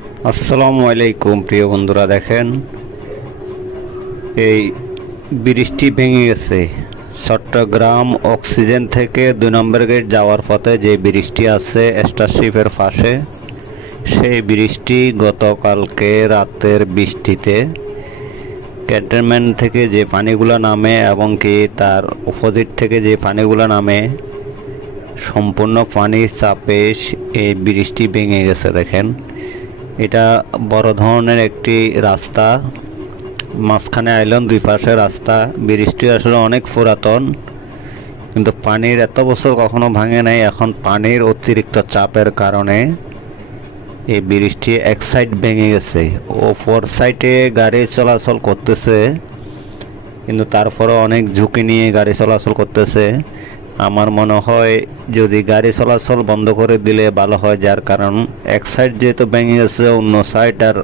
আসসালামু আলাইকুম প্রিয় বন্ধুরা, দেখেন এই ব্রিজটি ভেঙে গেছে। চট্টগ্রাম অক্সিজেন থেকে 2 নম্বর গেট যাওয়ার পথে যে ব্রিজটি আছে স্টারশিপের পাশে, সেই ব্রিজটি গতকালকে রাতের বৃষ্টিতে ক্যান্টনমেন্ট থেকে যে পানিগুলো নামে এবং কি তার অপোজিট থেকে যে পানিগুলো নামে, সম্পূর্ণ পানির চাপে এই ব্রিজটি ভেঙে গেছে। দেখেন, এটা বড় ধরনের একটি রাস্তা, মাঝখানে আইল্যান্ড, দুই পাশে রাস্তা। ব্রিজটি আসলে অনেক পুরাতন, কিন্তু পানির এত বছর কখনো ভাঙে নাই। এখন পানির অতিরিক্ত চাপের কারণে এই ব্রিজটি এক সাইড ভেঙে গেছে। ওপর সাইডে গাড়ি চলাচল করতেছে, কিন্তু তারপরে অনেক ঝুঁকি নিয়ে গাড়ি চলাচল করতেছে। আমার মনে হয় যদি গাড়ি চলাচল বন্ধ করে দিলে ভালো হয়, যার কারণ এক সাইড যেহেতু ভেঙে গেছে, অন্য সাইড আর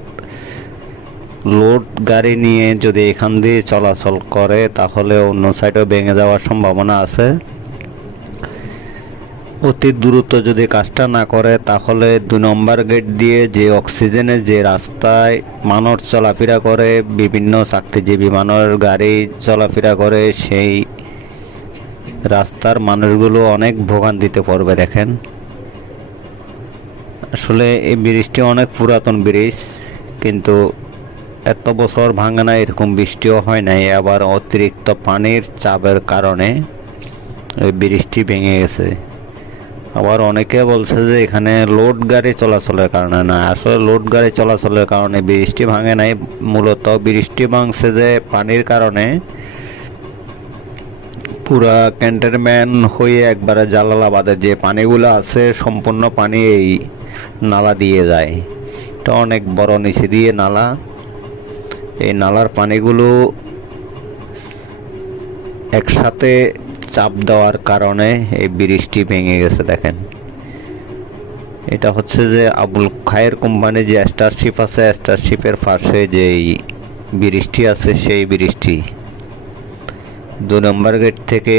লোড গাড়ি নিয়ে যদি এখান দিয়ে চলাচল করে তাহলে অন্য সাইডেও ভেঙে যাওয়ার সম্ভাবনা আছে। অতি দ্রুত যদি কাজটা না করে তাহলে 2 নম্বর গেট দিয়ে যে অক্সিজেনের যে রাস্তায় মানুষ চলাফেরা করে, বিভিন্ন চাকরিজীবী মানুষ গাড়ি চলাফেরা করে, সেই রাস্তার মানুষগুলো অনেক ভোগান্তিতে পড়বে। দেখেন, আসলে এই ব্রিজটি অনেক পুরাতন ব্রিজ, কিন্তু এত বছর ভাঙে না, এরকম বৃষ্টিও হয় নাই। আবার অতিরিক্ত পানির চাপের কারণে এই ব্রিজটি ভেঙে গেছে। আবার অনেকে বলছে যে এখানে লোড গাড়ি চলাচলের কারণে। না, আসলে লোড গাড়ি চলাচলের কারণে ব্রিজটি ভাঙে নাই, মূলত ব্রিজটি ভাঙছে যে পানির কারণে। পুরা ক্যান্টনমেন্ট হয়ে একবারে জালালাবাদের যে পানিগুলো আছে, সম্পূর্ণ পানি এই নালা দিয়ে যায়। এটা অনেক বড় নিচে দিয়ে নালা। এই নালার পানিগুলো একসাথে চাপ দেওয়ার কারণে এই ব্রিজটি ভেঙে গেছে। দেখেন, এটা হচ্ছে যে আবুল খায়ের কোম্পানি যে স্টারশিপ আছে, স্টারশিপের পাশে যেই ব্রিজটি আছে, সেই ব্রিজটি 2 নম্বর গেট থেকে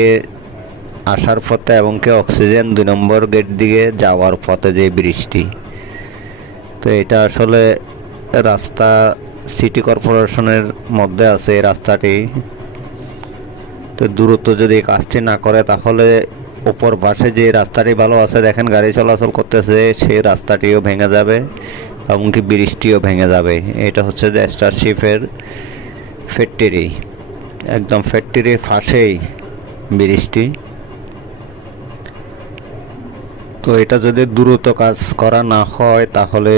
আসার পথে এবং কি অক্সিজেন 2 নম্বর গেট দিকে যাওয়ার পথে যে ব্রিজটি। তো এটা আসলে রাস্তা সিটি কর্পোরেশনের মধ্যে আছে এই রাস্তাটি। তো দ্রুত যদি কাজটি না করে তাহলে উপর পাশে যে রাস্তাটি ভালো আছে, দেখেন গাড়ি চলাচল করতেছে, সেই রাস্তাটিও ভেঙে যাবে এমনকি ব্রিজটিও ভেঙে যাবে। এটা হচ্ছে যে স্টারশিপের ফ্যাক্টরি, একদম ফ্যাক্টরির পাশেই ব্রিজটি। তো এটা যদি দ্রুত কাজ করা না হয় তাহলে